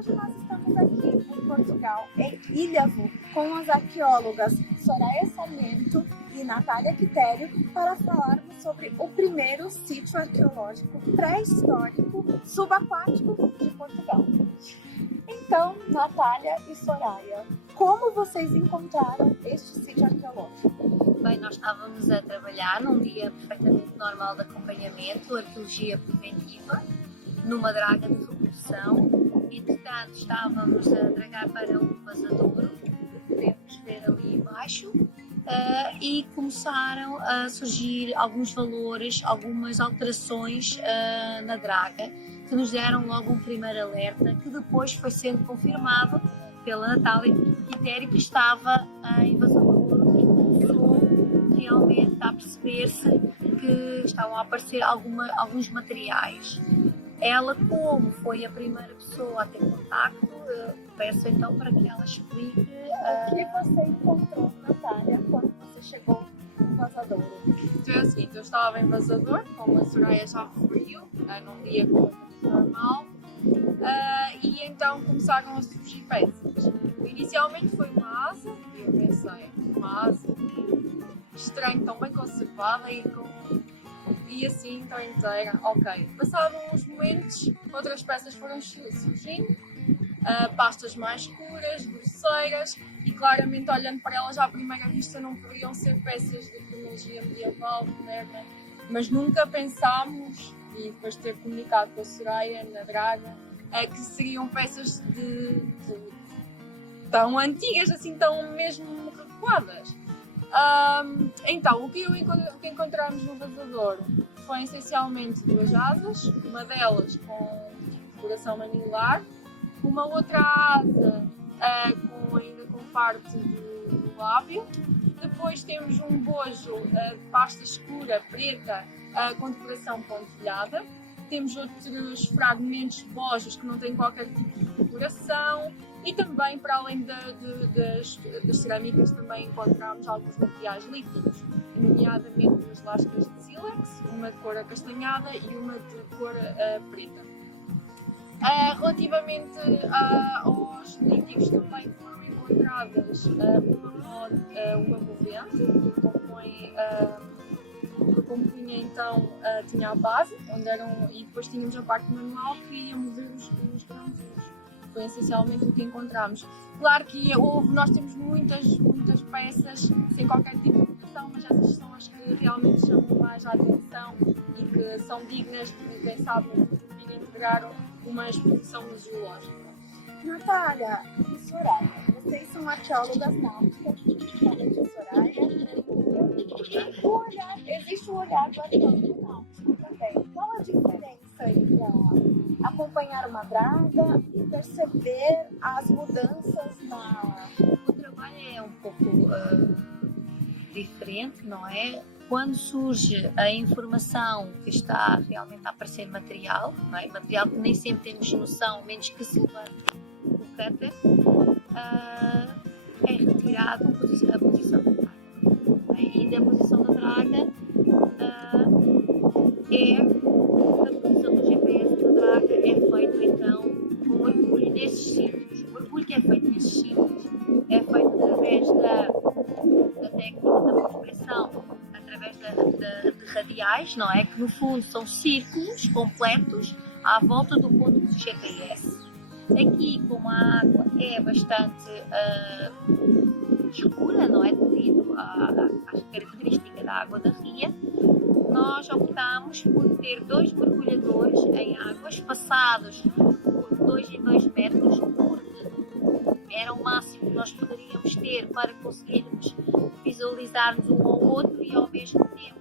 hoje nós estamos aqui em Portugal, em Ilhavo, com as arqueólogas Soraya Sarmento e Natália Quitério para falarmos sobre o primeiro sítio arqueológico pré-histórico subaquático de Portugal. Então, Natália e Soraya, como vocês encontraram este sítio arqueológico? Bem, nós estávamos a trabalhar num dia perfeitamente normal de acompanhamento, arqueologia preventiva, numa draga de remoção. Entretanto, estávamos a dragar para um vazadouro, que podemos ver ali embaixo, e começaram a surgir alguns valores, algumas alterações na draga, que nos deram logo um primeiro alerta, que depois foi sendo confirmado pela Natália Quitério, que estava em vazadouro e começou realmente a perceber-se que estavam a aparecer alguns materiais. Ela, como foi a primeira pessoa a ter contacto, peço então para que ela explique o que você encontrou, Natália, quando você chegou no vazadouro. Então é o seguinte, eu estava em vazador, como a Soraya já referiu, num dia completamente normal, e então começaram a surgir peças. Inicialmente foi uma asa, e eu pensei, uma asa estranha, tão bem conservada e assim tão inteira. Ok, passaram uns momentos, outras peças foram surgindo, pastas mais escuras, grosseiras, e claramente olhando para elas à primeira vista não poderiam ser peças de cronologia medieval, moderna, mas nunca pensámos, e depois de ter comunicado com a Soraya na draga, que seriam peças de tão antigas, assim tão mesmo recuadas. Então, o que encontramos no vazadouro foi essencialmente duas asas, uma delas com decoração manilar, uma outra asa ainda com parte do lábio. Depois temos um bojo de pasta escura, preta, com decoração pontilhada. Temos outros fragmentos de bojos que não têm qualquer tipo de decoração. E também, para além das cerâmicas, também encontramos alguns materiais líquidos, nomeadamente duas lascas de sílex, uma de cor acastanhada e uma de cor preta. Relativamente aos líquidos, também foram encontradas uma movente, que compunha então, tinha a base, e depois tínhamos a parte manual que ia mover os grãozinhos. Foi essencialmente o que encontramos. Claro que nós temos muitas peças sem qualquer tipo de função, mas essas são as que realmente chamam mais a atenção e que são dignas de, quem sabe, vir integrar uma exposição museológica. Natália e Soraya, vocês são arqueólogas náuticas, principalmente a Soraya. Existe o olhar do arqueólogo náutico também. Qual a diferença entre acompanhar uma draga e perceber as mudanças na... O trabalho é um pouco diferente, não é? Quando surge a informação que está realmente a aparecer material, não é? Material que nem sempre temos noção, menos que se levante o cutter, é retirado a posição da draga. E da posição da draga da posição do GPS da draga é feito então um mergulho nesses sítios. O mergulho que é feito nesses sítios é feito através da técnica da progressão, através de radiais, não é? Que no fundo são círculos completos à volta do ponto do GPS. Aqui, como a água é bastante escura, não é? Devido às características da água da ria, nós optámos por ter dois mergulhadores em águas passados por 2 em 2 metros, porque era o máximo que nós poderíamos ter para conseguirmos visualizar-nos um ao outro e ao mesmo tempo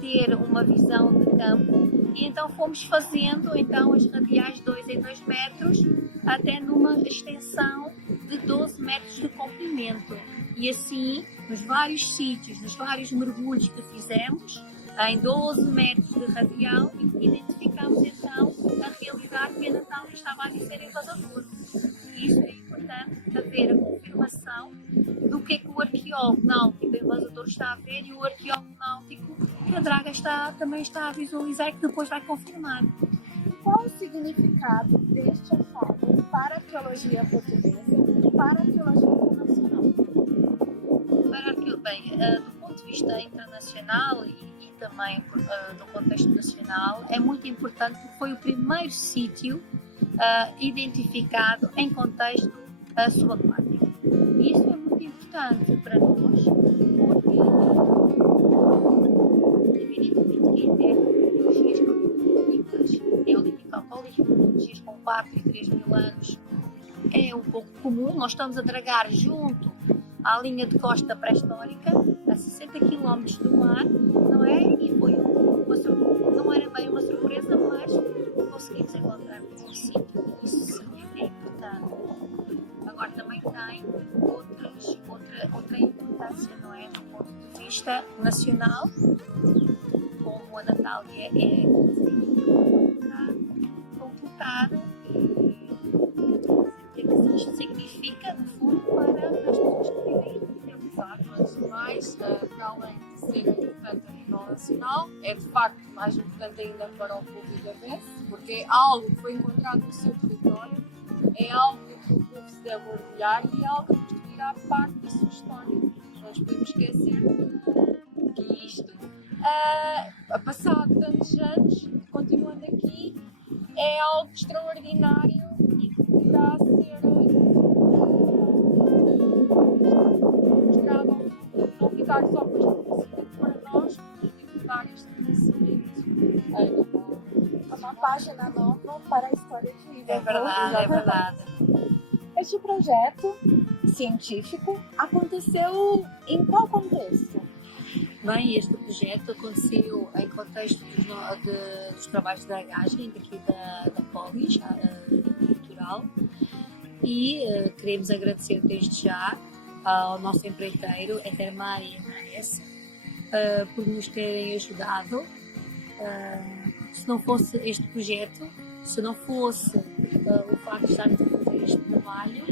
ter uma visão de campo. E então fomos fazendo então as radiais 2 em 2 metros até numa extensão de 12 metros de comprimento. E assim, nos vários sítios, nos vários mergulhos que fizemos, em 12 metros de radial, identificámos então a realidade que a Natália estava a dizer em vazadouro. Isso é importante, haver a confirmação do que é que o arqueólogo náutico em vazadouro está a ver e o arqueólogo náutico que a draga também está a visualizar e que depois vai confirmar. Qual o significado deste achado para a arqueologia portuguesa e para a arqueologia internacional? Do ponto de vista internacional e também do contexto nacional, é muito importante porque foi o primeiro sítio identificado em contexto subaquático. E isso é muito importante para nós, porque evidentemente que em terra tecnologias neolíticas, tecnologias com 4 e 3 mil anos é um pouco comum. Nós estamos a dragar junto à linha de costa pré-histórica, a 60 km do mar, não é? E foi não era bem uma surpresa, mas conseguimos encontrar um sítio, e isso é importante. Agora também tem outra importância, não é? Do ponto de vista nacional, como a Natália é completada, e o que isto significa, no fundo, para as pessoas que vivem Antes de mais, para além de ser importante a nível nacional, é de facto mais importante ainda para o povo igabense, porque é algo que foi encontrado no seu território, é algo que o povo se deve orgulhar e é algo que constituirá parte da sua história. Não nos podemos esquecer que isto, passado tantos anos, continuando aqui, é algo extraordinário e que poderá ser mostrado ao mundo, não ficar só com este conhecimento para nós, mas divulgar este conhecimento Uma página nova para a história de Ilha. é verdade. Este projeto científico aconteceu em qual contexto? Bem, este projeto aconteceu em contexto dos trabalhos de dragagem daqui da Polis, litoral, e queremos agradecer desde já ao nosso empreiteiro, Etermar e Emares, por nos terem ajudado. Se não fosse este projeto, se não fosse o facto de estarmos a fazer este trabalho,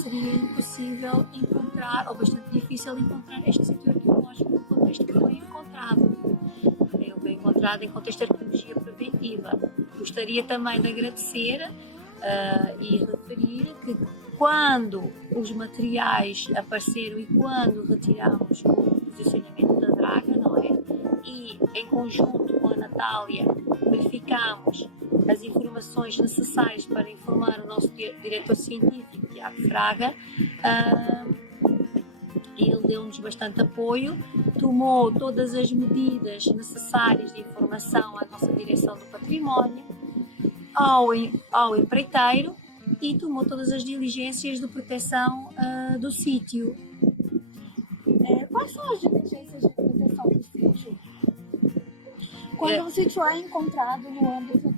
seria impossível encontrar, ou bastante difícil encontrar este sítio arqueológico no contexto que foi encontrado. Ele foi encontrado em contexto de arqueologia preventiva. Gostaria também de agradecer e referir que quando os materiais apareceram e quando retiramos o posicionamento da draga, não é? E em conjunto com a Natália verificamos as informações necessárias para informar o nosso diretor científico, Tiago Fraga, ele deu-nos bastante apoio, tomou todas as medidas necessárias de informação à nossa direção do património, ao empreiteiro, e tomou todas as diligências de proteção do sítio. Quais são as diligências de proteção do sítio? Quando um sítio é encontrado no âmbito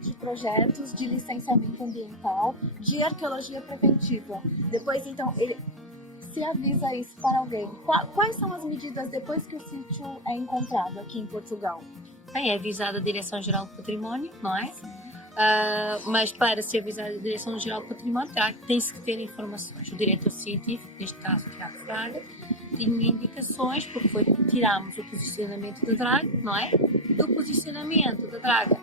de projetos de licenciamento ambiental, de arqueologia preventiva, depois então se avisa isso para alguém. Quais são as medidas depois que o sítio é encontrado aqui em Portugal? Bem, é avisada a Direção-Geral do Património, não é? Mas para ser avisada a Direção-Geral do Património tem-se que ter informações. O diretor científico, neste caso Tiago Fraga, tinha indicações, porque tirámos o posicionamento da draga, não é? Do posicionamento da draga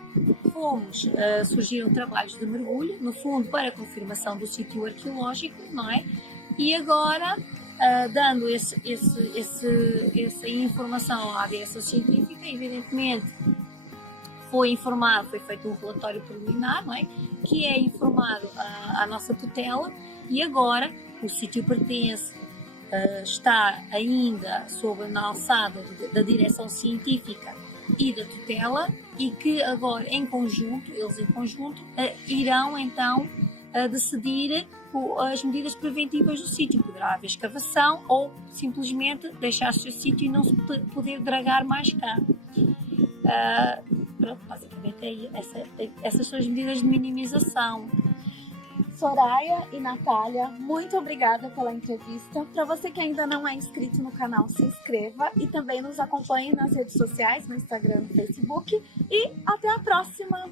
surgiram trabalhos de mergulho, no fundo para a confirmação do sítio arqueológico, não é? E agora, dando essa informação à direção científica, evidentemente foi feito um relatório preliminar, não é? Que é informado à nossa tutela, e agora o sítio está ainda sob a alçada da direção científica e da tutela, e que agora eles em conjunto irão então decidir as medidas preventivas do sítio. Poderá haver escavação ou simplesmente deixar-se o sítio e não se poder dragar mais cá. Pronto, basicamente essas são as medidas de minimização. Soraya e Natália, muito obrigada pela entrevista. Para você que ainda não é inscrito no canal, se inscreva e também nos acompanhe nas redes sociais, no Instagram e no Facebook. E até a próxima!